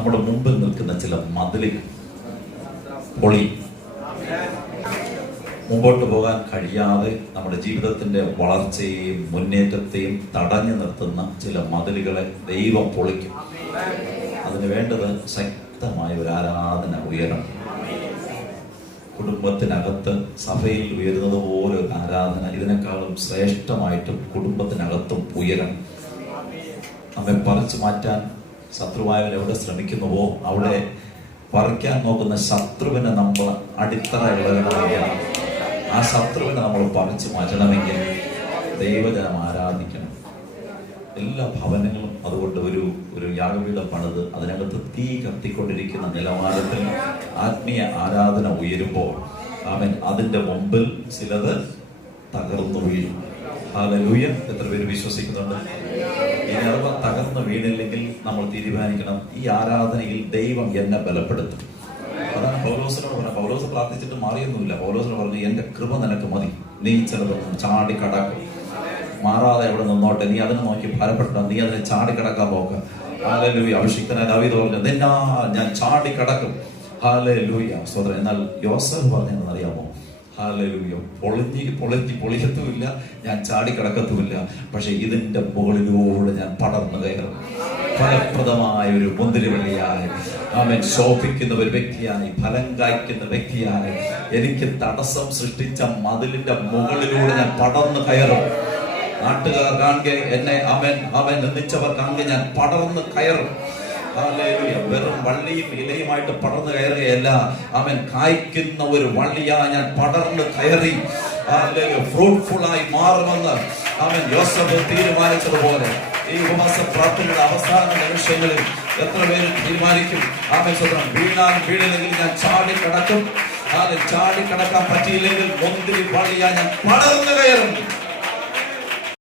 നമ്മുടെ മുമ്പിൽ നിൽക്കുന്ന ചില മതിലുകൾ. പൊളി. മുമ്പോട്ട് പോകാൻ കഴിയാതെ നമ്മുടെ ജീവിതത്തിന്റെ വളർച്ചയെയും മുന്നേറ്റത്തെയും തടഞ്ഞു നിർത്തുന്ന ചില മതിലുകളെ ദൈവം പൊളിക്കും. അതിന് വേണ്ടത് ശക്തമായ ഒരു ആരാധന ഉയരണം. കുടുംബത്തിനകത്ത് സഭയിൽ ഉയരുന്നത് പോലെ ഒരു ആരാധന ഇതിനേക്കാളും ശ്രേഷ്ഠമായിട്ടും കുടുംബത്തിനകത്തും ഉയരണം. നമ്മെ പറിച്ചു മാറ്റാൻ ശത്രുവായവൻ എവിടെ ശ്രമിക്കുന്നുവോ അവിടെ പറിക്കാൻ നോക്കുന്ന ശത്രുവിനെ നമ്മൾ അടിത്തറ ഇളകണമെങ്കിൽ ആ ശത്രുവിനെ നമ്മൾ പറിച്ചു മാറ്റണമെങ്കിൽ ദൈവജനം ആരാധിക്കണം. എല്ലാ ഭവനങ്ങളും അതുകൊണ്ട് ഒരു ഒരു യാഗപീഠം പണിത് അതിനകത്ത് തീ കത്തിക്കൊണ്ടിരിക്കുന്ന നിലവാരത്തിൽ ആത്മീയ ആരാധന ഉയരുമ്പോൾ അവൻ അതിന്റെ മുമ്പിൽ ചിലത് തകർന്നു വീഴും. ഹാലലൂയ എത്ര പേര് വിശ്വസിക്കുന്നുണ്ട്? ഇനി അഥവാ തകർന്നു വീണില്ലെങ്കിൽ നമ്മൾ തീരുമാനിക്കണം. ഈ ആരാധനയിൽ ദൈവം എന്നെ ബലപ്പെടുത്തും. അതാണ് പൗലോസിനോട് പറഞ്ഞ പൗലോസ് പ്രാർത്ഥിച്ചിട്ട് മാറിയൊന്നുമില്ല. പൗലോസിനോട് പറഞ്ഞു എന്റെ കൃപ നിനക്ക് മതി. നീ ചിലതൊന്നും ചാടി കടക്കും. മാറാതെ എവിടെ നിന്നോട്ടെ? നീ അതിനെ നോക്കി ഭാരപ്പെട്ടോ നീ അതിനെ ചാടി കടക്കാൻ നോക്ക. ഹാലലൂയ അഭിഷിക്തനായ ദാവീദ് പറഞ്ഞു നിന്നാ ഞാൻ ചാടി കടക്കും. ഹാലലൂയ സോദരൻ എന്നാൽ യോസഫ് പറഞ്ഞെന്ന് അറിയാമോ പൊളിഞ്ഞ് പൊളിഞ്ഞി പൊളിക്കത്തുമില്ല ഞാൻ ചാടി കിടക്കത്തുമില്ല. പക്ഷെ ഇതിന്റെ മുകളിലൂടെ ഞാൻ പടർന്നു കയറും. ഫലപ്രദമായ ഒരു മുന്തിരിവള്ളിയായി. അവൻ ശോഭിക്കുന്ന ഒരു വ്യക്തിയായി ഫലം കായ്ക്കുന്ന വ്യക്തിയായി. എനിക്ക് തടസ്സം സൃഷ്ടിച്ച മതിലിന്റെ മുകളിലൂടെ ഞാൻ പടർന്നു കയറും. നാട്ടുകാർ കാണുക എന്നെ അവൻ അവൻ നിന്നിച്ചവർ കാണുക ഞാൻ പടർന്ന് കയറും. വെറും വള്ളിയും ഇലയുമായിട്ട് പടർന്നു കയറുകയല്ല. അവൻ കായ്ക്കുന്ന ഒരു വള്ളിയാ ഞാൻ പടർന്നു കയറി. ഫ്രൂട്ട്ഫുൾ ആയി മാറുമെന്ന് അവൻ യോസഫ് തീരുമാനിച്ചതുപോലെ. ഈ ഉപവാസ പ്രാർത്ഥനയുടെ അവസാന നിമിഷങ്ങളിൽ എത്ര പേര് തീരുമാനിക്കും? ആമേ സ്വന്തം വീണാൻ വീണില്ലെങ്കിൽ ഞാൻ ചാടി കിടക്കും. ചാടി കിടക്കാൻ പറ്റിയില്ലെങ്കിൽ മുന്തിരി വള്ളിയാ ഞാൻ പടർന്നു കയറും.